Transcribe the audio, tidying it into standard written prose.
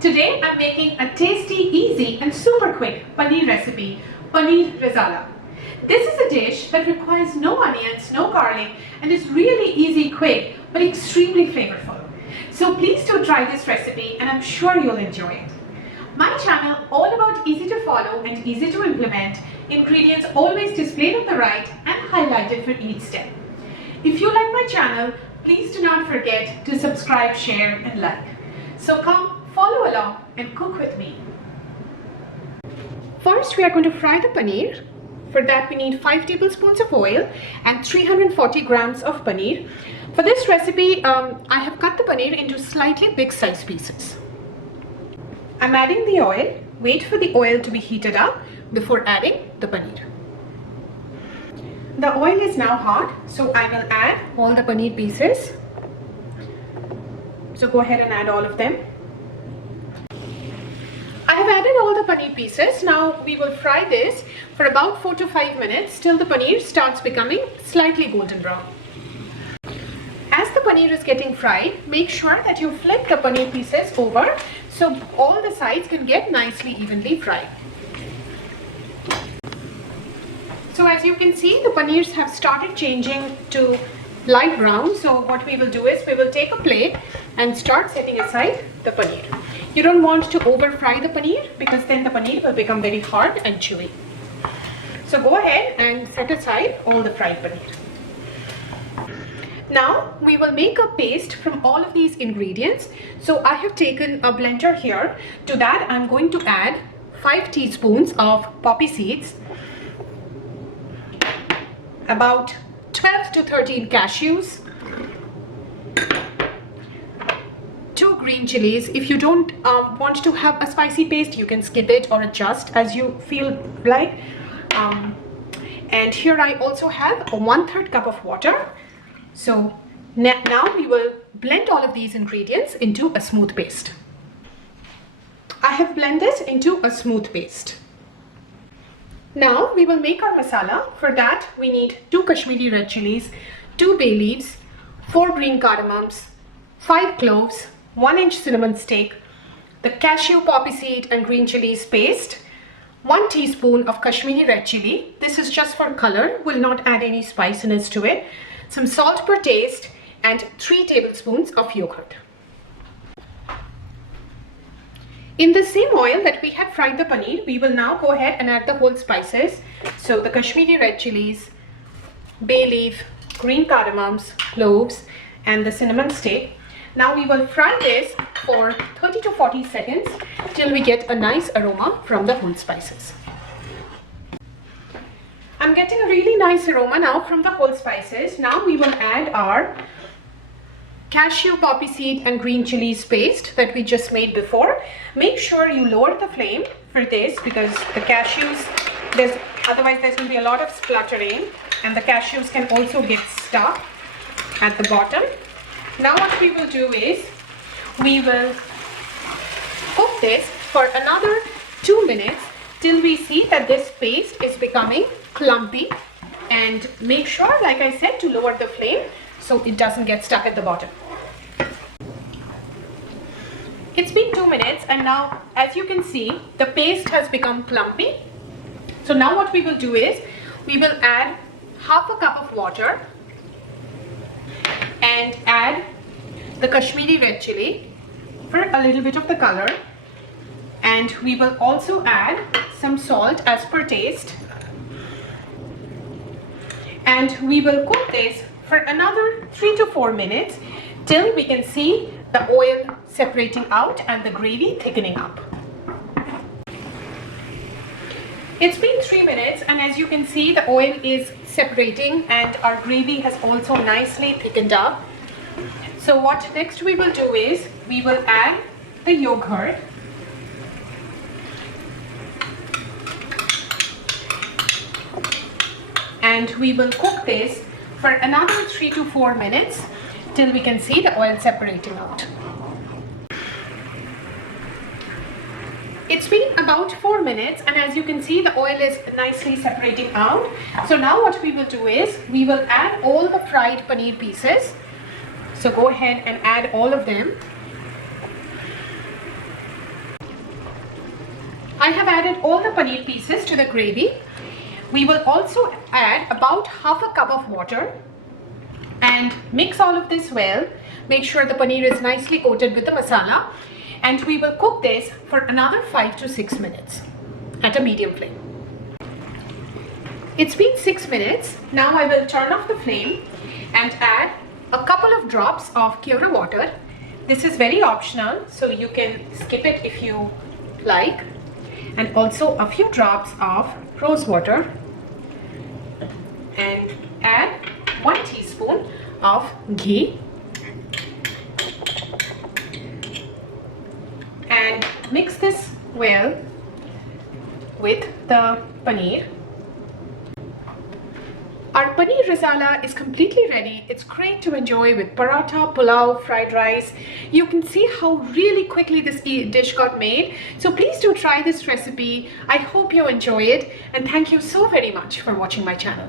Today I'm making a tasty, easy and super quick paneer recipe, Paneer Rezala. This is a dish that requires no onions, no garlic and is really easy, quick but extremely flavorful. So please do try this recipe and I'm sure you'll enjoy it. My channel all about easy to follow and easy to implement, ingredients always displayed on the right and highlighted for each step. If you like my channel, please do not forget to subscribe, share and like. So come follow along and cook with me. First we are going to fry the paneer. For that we need 5 tablespoons of oil and 340 grams of paneer. For this recipe I have cut the paneer into slightly big size pieces. I'm adding the oil. Wait for the oil to be heated up before adding the paneer. The oil is now hot, so I will add all the paneer pieces. So go ahead and add all of them. I have added all the paneer pieces. Now we will fry this for about 4 to 5 minutes till the paneer starts becoming slightly golden brown. As the paneer is getting fried, make sure that you flip the paneer pieces over so all the sides can get nicely evenly fried. So as you can see, the paneers have started changing to light brown. So what we will do is we will take a plate and start setting aside the paneer. You don't want to over fry the paneer because then the paneer will become very hard and chewy. So go ahead and set aside all the fried paneer. Now we will make a paste from all of these ingredients. So I have taken a blender here. To that I'm going to add 5 teaspoons of poppy seeds, about 12 to 13 cashews, 2 green chilies. If you don't want to have a spicy paste, you can skip it or adjust as you feel like. And here I also have a 1/3 cup of water. So now we will blend all of these ingredients into a smooth paste. I have blended into a smooth paste. Now we will make our masala. For that we need 2 Kashmiri red chilies, 2 bay leaves, 4 green cardamoms, 5 cloves, 1-inch cinnamon stick, the cashew, poppy seed and green chilies paste, 1 teaspoon of Kashmiri red chili. This is just for color, will not add any spiciness to it. Some salt per taste and 3 tablespoons of yogurt. In the same oil that we had fried the paneer, we will now go ahead and add the whole spices. So the Kashmiri red chilies, bay leaf, green cardamoms, cloves and the cinnamon stick. Now we will fry this for 30 to 40 seconds till we get a nice aroma from the whole spices. I'm getting a really nice aroma now from the whole spices. Now we will add our cashew, poppy seed and green chilies paste that we just made before. Make sure you lower the flame for this because the cashews, otherwise there's going to be a lot of spluttering and the cashews can also get stuck at the bottom. Now what we will do is we will cook this for another 2 minutes till we see that this paste is becoming clumpy, and make sure, like I said, to lower the flame so it doesn't get stuck at the bottom. It's been 2 minutes and now as you can see the paste has become clumpy. So now what we will do is we will add half a cup of water and add the Kashmiri red chili for a little bit of the color, and we will also add some salt as per taste. And we will cook this for another 3 to 4 minutes till we can see the oil separating out and the gravy thickening up. It's been 3 minutes and as you can see the oil is separating and our gravy has also nicely thickened up. So what next we will do is we will add the yogurt. And we will cook this for another 3 to 4 minutes till we can see the oil separating out. It's been about 4 minutes and as you can see the oil is nicely separating out. So now what we will do is we will add all the fried paneer pieces. So go ahead and add all of them. I have added all the paneer pieces to the gravy. We will also add about half a cup of water and mix all of this well. Make sure the paneer is nicely coated with the masala, and we will cook this for another 5 to 6 minutes at a medium flame. It's been 6 minutes. Now I will turn off the flame and add a couple of drops of Keurig water. This is very optional, so you can skip it if you like. And also a few drops of rose water, and add 1 teaspoon of ghee, and mix this well with the paneer. Our Paneer Rezala is completely ready. It's great to enjoy with paratha, pulao, fried rice. You can see how really quickly this dish got made. So please do try this recipe. I hope you enjoy it, and thank you so very much for watching my channel.